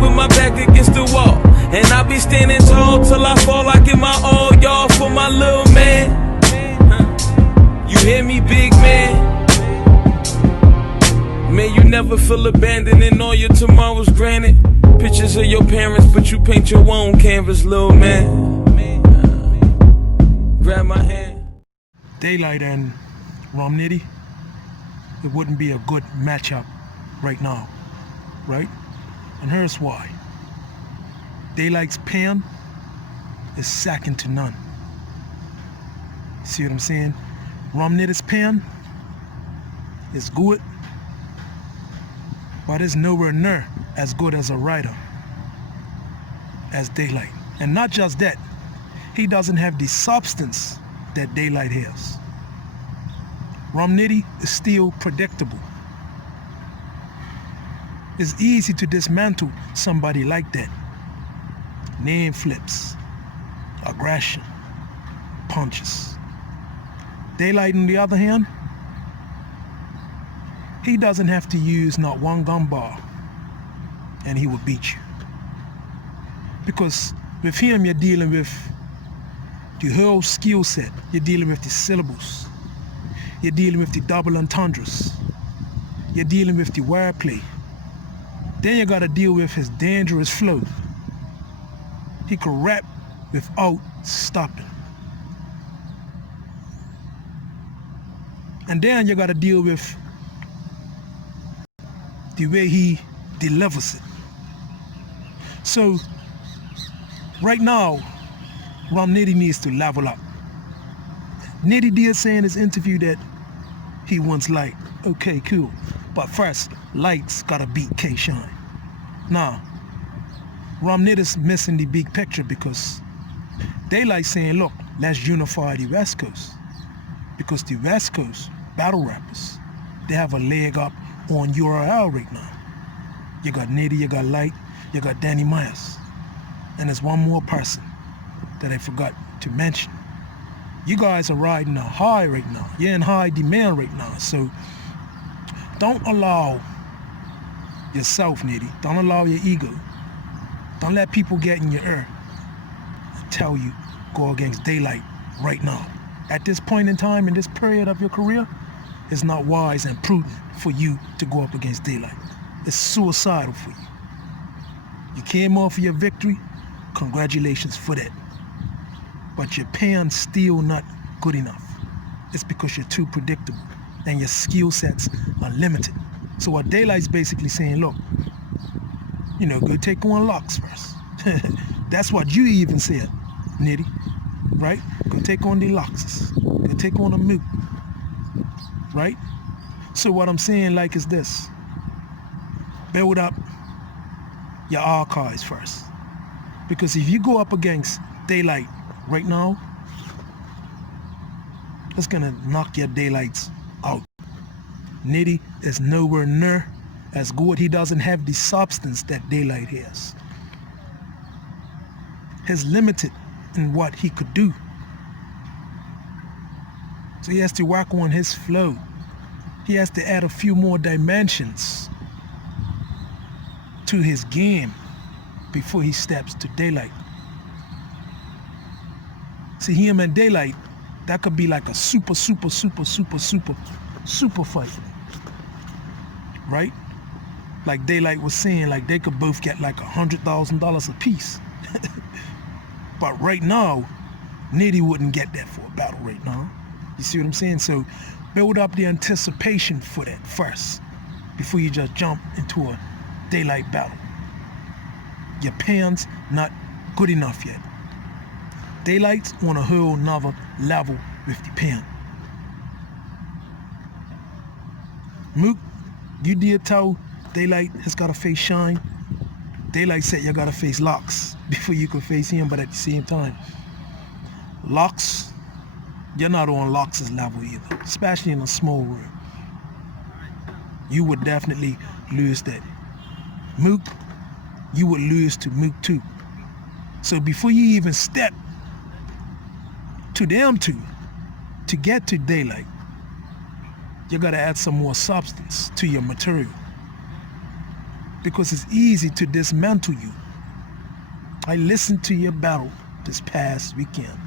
with my back against the wall. And I be standing tall till I fall. I give my all, y'all, for my little man. You hear me, big man? May you never feel abandoned and all your tomorrows granted. Pictures of your parents, but you paint your own canvas, little man. Grab my hand. Daylyt and Nitty, it wouldn't be a good matchup right now, right? And here's why. Daylyt's pen is second to none. See what I'm saying? Nitty's pen is good, but it's nowhere near as good as a writer as Daylyt. And not just that, he doesn't have the substance that Daylyt has. Nitty is still predictable. It's easy to dismantle somebody like that. Name flips, aggression, punches. Daylyt, on the other hand, he doesn't have to use not one gun bar and he will beat you. Because with him, you're dealing with the whole skill set. You're dealing with the syllables. You're dealing with the double entendres. You're dealing with the wordplay. Then you gotta deal with his dangerous flow. He could rap without stopping. And then you gotta deal with the way he delivers it. So right now, Nitty needs to level up. Nitty did say in his interview that he wants Light. Okay, cool. But first, Light's gotta beat K-Shine. Now, Nitty's missing the big picture because Daylyt saying, look, let's unify the West Coast. Because the West Coast battle rappers, they have a leg up on URL right now. You got Nitty, you got Light, you got Danny Myers. And there's one more person that I forgot to mention. You guys are riding a high right now. You're in high demand right now. So don't allow yourself, Nitty. Don't allow your ego. Don't let people get in your ear and tell you go against Daylyt right now. At this point in time, in this period of your career, it's not wise and prudent for you to go up against Daylyt. It's suicidal for you. You came off of your victory. Congratulations for that. But your pen's still not good enough. It's because you're too predictable and your skill sets are limited. So what Daylyt's basically saying, look, go take on Locks first. That's what you even said, Nitty, right? Go take on the Locks. Go take on a Mook, right? So what I'm saying is this. Build up your archives first. Because if you go up against Daylyt right now, it's gonna knock your Daylyts out. Nitty is nowhere near as good. He doesn't have the substance that Daylyt has. He's limited in what he could do. So he has to work on his flow. He has to add a few more dimensions to his game before he steps to Daylyt. See, him and Daylyt, that could be like a super fight, right? Like Daylyt was saying, they could both get $100,000 a piece. But right now, Nitty wouldn't get that for a battle right now. You see what I'm saying? So build up the anticipation for that first before you just jump into a Daylyt battle. Your pen's not good enough yet. Daylyt's on a whole nother level with the pen. Mook, you did tell Daylyt has got to face Shine. Daylyt said you got to face Locks before you can face him, but at the same time, Locks, you're not on Locks' level either, especially in a small room. You would definitely lose that. Mook, you would lose to Mook too. So before you even step to them two to get to Daylyt, you gotta add some more substance to your material. because it's easy to dismantle you. I listened to your battle this past weekend.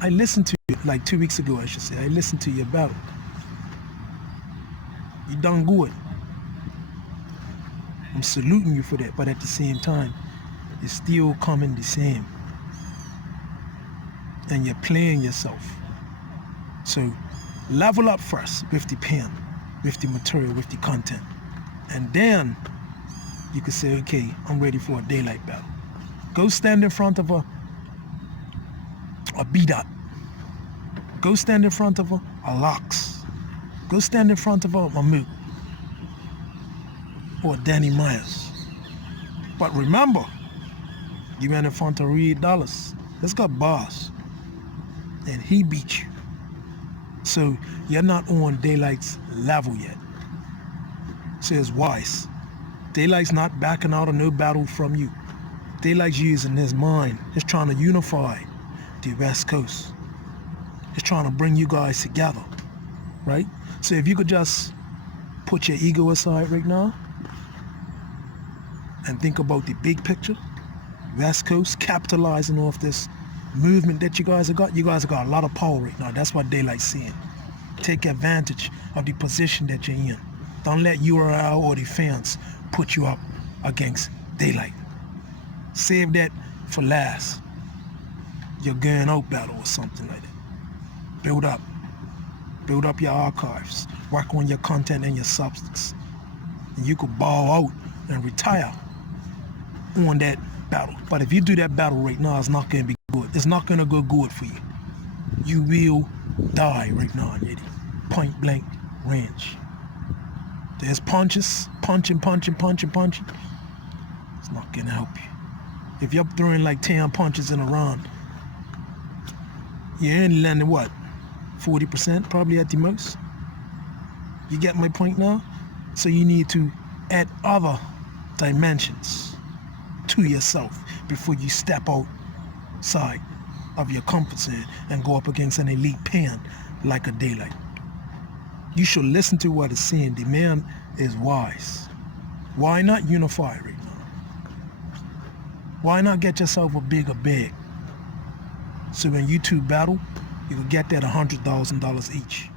I listened to it like 2 weeks ago, I should say. I listened to your battle. You done good. I'm saluting you for that, but at the same time, it's still coming the same. And you're playing yourself. So level up first with the pen, with the material, with the content. And then you can say, okay, I'm ready for a Daylyt battle. Go stand in front of a B-Dot. Go stand in front of a Locks. Go stand in front of a Mamoot. Or Danny Myers. But remember, you went in front of Reed Dollars. Let's go boss. And he beat you. So you're not on Daylyt's level yet. So it's wise. Daylyt's not backing out of no battle from you. Daylyt's using his mind. He's trying to unify the West Coast. He's trying to bring you guys together, right? So if you could just put your ego aside right now and think about the big picture, West Coast capitalizing off this movement that you guys have got. You guys have got a lot of power right now. That's what Daylyt's saying. Take advantage of the position that you're in. Don't let URL or the fans put you up against Daylyt. Save that for last. Your going out battle or something like that. Build up. Build up your archives. Work on your content and your substance. And you could ball out and retire on that battle. But if you do that battle right now, it's not going to be good. It's not going to go good for you. You will die right now, nitty. Point blank range. There's punches, punching. It's not going to help you. If you're throwing like 10 punches in a round, you're only landing what? 40% probably at the most. You get my point now? So you need to add other dimensions to yourself before you step outside of your comfort zone and go up against an elite pen like a Daylyt. You should listen to what it's saying. The man is wise. Why not unify right now? Why not get yourself a bigger bag? So when you two battle, you can get that $100,000 each.